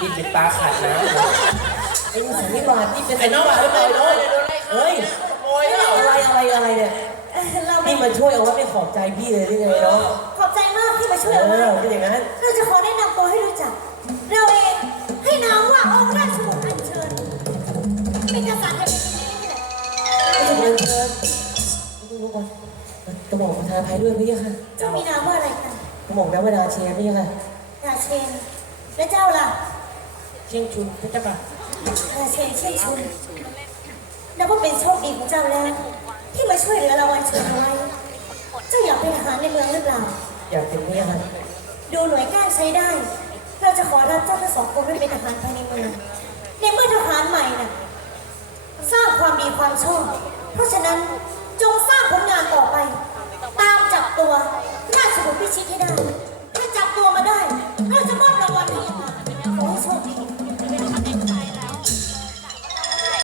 นี่เป็นปลาขัดนะไอ้สันนิบาตนี่เป็นไอ้น้องสัเอ้นยนิบาตเอ้ยน้องเอ้ยเอ้ยเดี๋ยวไล่เขาขโมยเหรออะไรอะไรอะไรเนี่ยเอ่อเรานี่มาช่วยเอาไว้ไม่ขอบใจพี่เลยได้ไงเนาะขอบใจมากที่มาช่วยเอเราไว้อเป็นอย่างนั้น เราจะขอแนะนำตัวให้รู้จัก เราเองให้นามว่าองค์ราชบุตรอัญเชิญ เป็นกษัตริย์แห่งแผ่นดินนี้แหละไม่ต้องเดินเชิญดูก่อนกระหม่อมประธานภัยด้วยพี่ค่ะเจ้ามีนามว่าอะไรกันกระหม่อมนวนาเชียร์พี่ค่ะ ราเชนและเจ้าล่ะ เชียงชุนพระเจ้าค่ะเออเสียงเชื่อชุนนับว่าเป็นโชคดีของเจ้าแล้ว ที่มาช่วยเหลือเราวันเฉยเอไว้ เจ้าอยากเป็นทหารในเมืองหรือเปล่า อยากเป็นเนี่ยดูหน่วยก้านใช้ได้ เราจะขอรับเจ้าทั้งสองคนไปเป็นทหารภายในเมือง ในเมื่อทหารใหม่น่ะ สร้างความดีความชอบ เพราะฉะนั้นจงสร้างผลงานต่อไป ตามจับตัวน่าชบุตรพิชิตให้ได้ ถ้าจับตัวมาได้ เราจะมอบรางวัลให้ขอให้โชคดี